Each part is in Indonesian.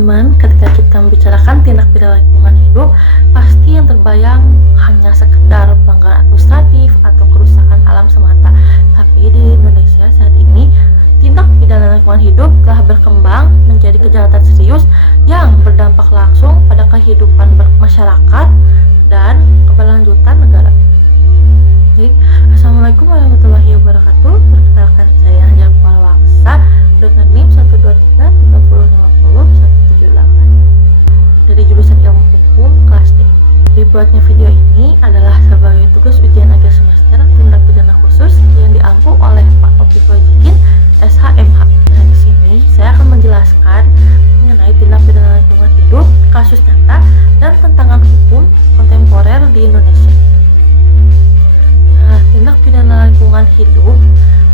teman-teman, ketika kita membicarakan tindak pidana lingkungan hidup, pasti yang terbayang hanya sekedar pelanggaran administratif atau kerusakan alam semata. Tapi di Indonesia saat ini, tindak pidana lingkungan hidup telah berkembang menjadi kejahatan serius yang berdampak langsung pada kehidupan masyarakat dan keberlanjutan negara. Jadi, Assalamualaikum warahmatullahi wabarakatuh. Perkenalkan, saya Anjar Palwaksa dengan NIM 12330500178 dari jurusan Ilmu Hukum kelas D. Dibuatnya video ini adalah sebagai tugas ujian akhir semester tindak pidana khusus yang diampu oleh Pak Opik Wajikin, SHMH. Nah, di sini saya akan menjelaskan mengenai tindak pidana lingkungan hidup, kasus nyata, dan tentangan hukum kontemporer di Indonesia. Nah, tindak pidana lingkungan hidup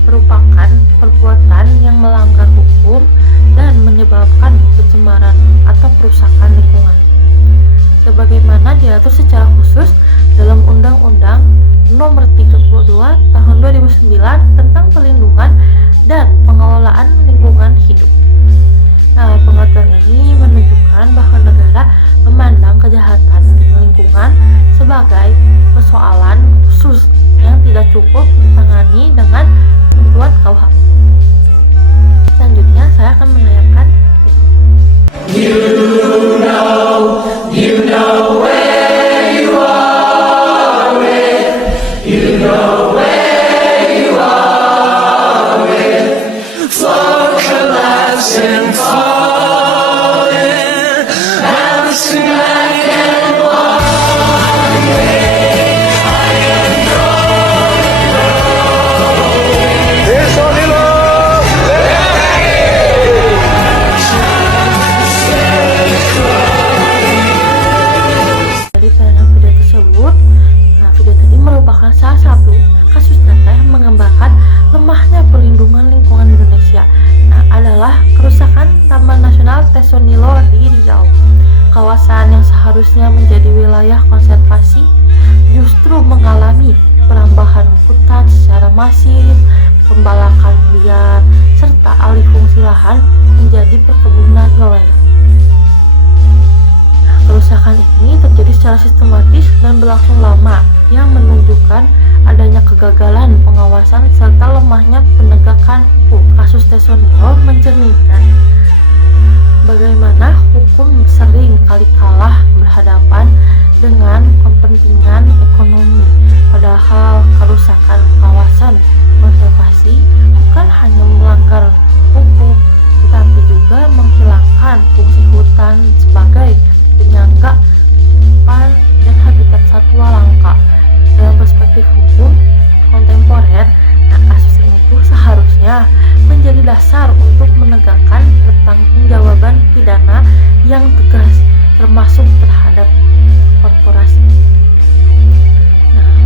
merupakan perbuatan yang melanggar hukum dan menyebabkan pencemaran atau kerusakan lingkungan, sebagaimana diatur secara khusus dalam Undang-Undang Nomor 32 Tahun 2009 tentang Perlindungan dan Pengelolaan Lingkungan Hidup. Nah, pengaturan ini menunjukkan bahwa negara memandang kejahatan lingkungan sebagai persoalan khusus yang tidak cukup ditangani dengan membuat KUHP. Selanjutnya saya akan menanyakan You know where you are with, you know where you are with, floor collapsing, falling, and tonight and one day I am growing. Here's only love. dari tayangan video tersebut. Nah, video tadi merupakan salah satu kasus nyata yang menggambarkan lemahnya perlindungan lingkungan Indonesia. Nah, adalah kerusakan Taman Nasional Tesonilo di Riau. Kawasan yang seharusnya menjadi wilayah konservasi justru mengalami perambahan hutan secara masif, pembalakan liar, serta alih fungsi lahan menjadi perkebunan ilegal. Kerusakan ini terjadi secara sistematis dan berlangsung lama, yang menunjukkan adanya kegagalan pengawasan serta lemahnya penegakan hukum. Kasus Tesonilo mencerminkan bagaimana hukum sering kali kalah berhadapan dengan kepentingan ekonomi. Padahal kerusakan kawasan konservasi bukan hanya melanggar hukum, tetapi juga menghilangkan fungsi hutan sebagai penyangga kehidupan dan habitat satwa langka. Dalam perspektif hukum kontemporer, nah kasus ini tuh seharusnya menjadi dasar untuk menegakkan pertanggungjawaban pidana yang tegas, termasuk terhadap korporasi. Nah,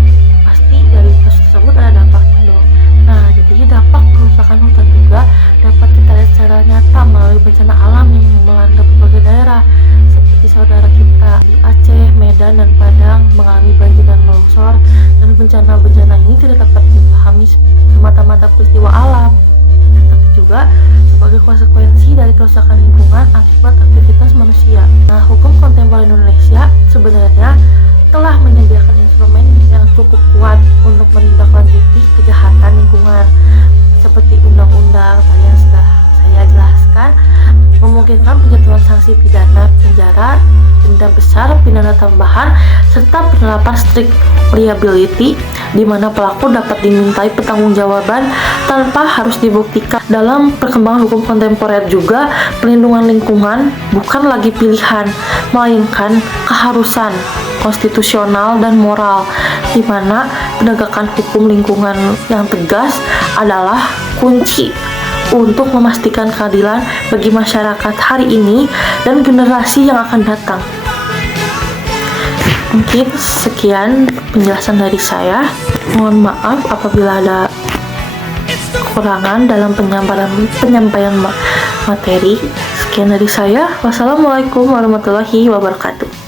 pasti dari kasus tersebut ada dampaknya dong. Nah, jadi dampak kerusakan hutan juga dapat kita lihat secara nyata melalui bencana alam yang melanda berbagai daerah, seperti saudara kita di Aceh, Medan, dan Padang mengalami banjir dan longsor. Dan bencana-bencana ini tidak dapat dipahami semata-mata peristiwa alam, tapi juga sebagai konsekuensi dari kerusakan lingkungan akibat aktivitas manusia. Nah, hukum kontemporer Indonesia sebenarnya telah menyediakan instrumen yang cukup kuat untuk menindaklanjuti kejahatan lingkungan, seperti undang-undang tadi yang sudah saya jelaskan, memungkinkan penjatuhan sanksi pidana penjara, denda besar, pidana tambahan, serta penerapan strict liability, di mana pelaku dapat dimintai pertanggungjawaban tanpa harus dibuktikan. Dalam perkembangan hukum kontemporer juga, perlindungan lingkungan bukan lagi pilihan, melainkan keharusan konstitusional dan moral, di mana penegakan hukum lingkungan yang tegas adalah kunci untuk memastikan keadilan bagi masyarakat hari ini dan generasi yang akan datang. Mungkin sekian penjelasan dari saya. Mohon maaf apabila ada kekurangan dalam penyampaian materi. Sekian dari saya. Wassalamualaikum warahmatullahi wabarakatuh.